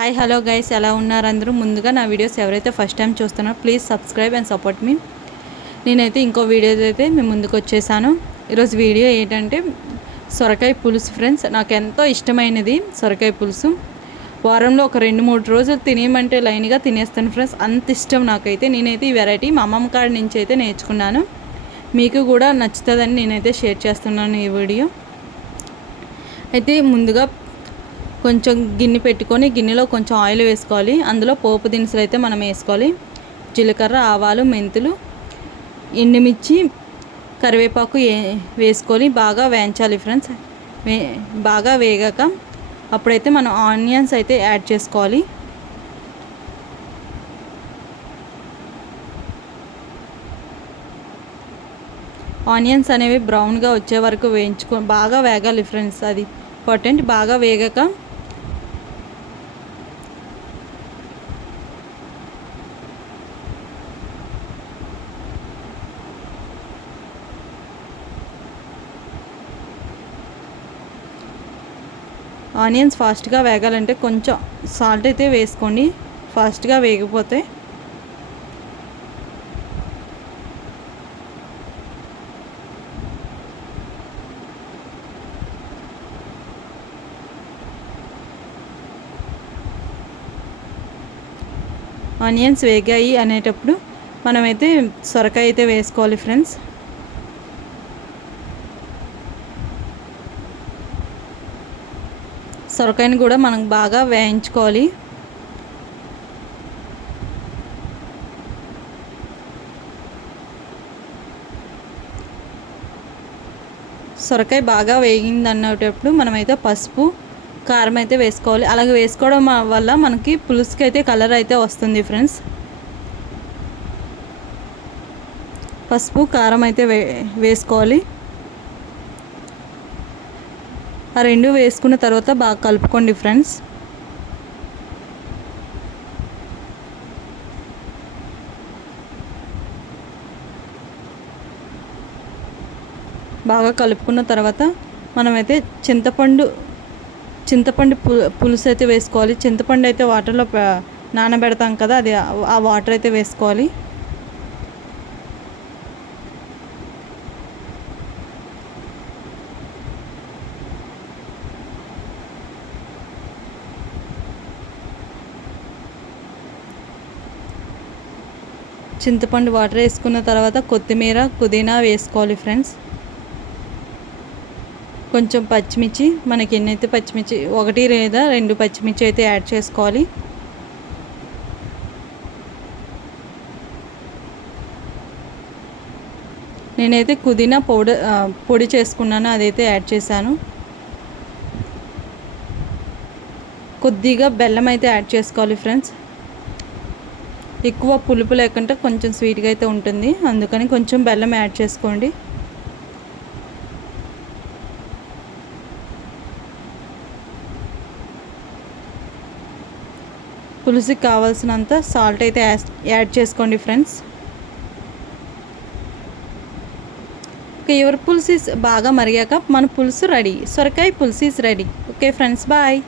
Hi hello guys, ఎలా ఉన్నారు అందరూ? ముందుగా నా వీడియోస్ ఎవరైతే ఫస్ట్ టైం చూస్తున్నారో ప్లీజ్ సబ్స్క్రైబ్ అండ్ సపోర్ట్ మీ. నేనైతే ఇంకో వీడియోస్ అయితే మేము ముందుకు వచ్చేసాను. ఈరోజు వీడియో ఏంటంటే సొరకాయ పులుసు ఫ్రెండ్స్. నాకు ఎంతో ఇష్టమైనది సొరకాయ పులుసు. వారంలో ఒక 2-3 రోజులు తినేయమంటే లైన్గా తినేస్తాను ఫ్రెండ్స్, అంత ఇష్టం నాకైతే. నేనైతే ఈ వెరైటీ మా అమ్మమ్మ కాడి నుంచి అయితే నేర్చుకున్నాను. మీకు కూడా నచ్చుతుందని నేనైతే షేర్ చేస్తున్నాను ఈ వీడియో. అయితే ముందుగా కొంచెం గిన్నె పెట్టుకొని గిన్నెలో కొంచెం ఆయిల్ వేసుకోవాలి. అందులో పోపు దినుసులు అయితే మనం వేసుకోవాలి. జీలకర్ర, ఆవాలు, మెంతులు, ఎండుమిర్చి, కరివేపాకు వేసుకొని బాగా వేయించాలి ఫ్రెండ్స్. బాగా వేగాక అప్పుడైతే మనం ఆనియన్స్ అయితే యాడ్ చేసుకోవాలి. ఆనియన్స్ అనేవి బ్రౌన్గా వచ్చే వరకు బాగా వేగాలి ఫ్రెండ్స్, అది ఇంపార్టెంట్. బాగా వేగాక ఆనియన్స్ ఫాస్ట్గా వేగాలంటే కొంచెం సాల్ట్ అయితే వేసుకోండి, ఫాస్ట్గా వేగిపోతే. ఆనియన్స్ వేగాయి అనేటప్పుడు మనమైతే సొరకాయ అయితే వేసుకోవాలి ఫ్రెండ్స్. సొరకాయని కూడా మనం బాగా వేయించుకోవాలి. సొరకాయ బాగా వేగింది అన్నప్పుడు మనమైతే పసుపు, కారం అయితే వేసుకోవాలి. అలాగే వేసుకోవడం వల్ల మనకి పులుసుకి అయితే కలర్ అయితే వస్తుంది ఫ్రెండ్స్. పసుపు, కారం అయితే వేసుకోవాలి. ఆ రెండు వేసుకున్న తర్వాత బాగా కలుపుకోండి ఫ్రెండ్స్. బాగా కలుపుకున్న తర్వాత మనమైతే చింతపండు పులుసు అయితే వేసుకోవాలి. చింతపండు అయితే వాటర్లో నానబెడతాం కదా, అది ఆ వాటర్ అయితే వేసుకోవాలి. చింతపండు వాటర్ వేసుకున్న తర్వాత కొత్తిమీర, పుదీనా వేసుకోవాలి ఫ్రెండ్స్. కొంచెం పచ్చిమిర్చి, మనకి ఎన్నైతే పచ్చిమిర్చి 1 లేదా 2 పచ్చిమిర్చి అయితే యాడ్ చేసుకోవాలి. నేనైతే పుదీనా పొడి చేసుకున్నాను, అదైతే యాడ్ చేశాను. కొద్దిగా బెల్లం అయితే యాడ్ చేసుకోవాలి ఫ్రెండ్స్. ఎక్కువ పులుపు లేకుండా కొంచెం స్వీట్గా అయితే ఉంటుంది, అందుకని కొంచెం బెల్లం యాడ్ చేసుకోండి. పులుసుకి కావాల్సినంత సాల్ట్ అయితే యాడ్ చేసుకోండి ఫ్రెండ్స్. యువర్ పులుసు బాగా మరిగాక మన పులుసు రెడీ. సొరకాయ పులుసు is ready. Okay friends, bye.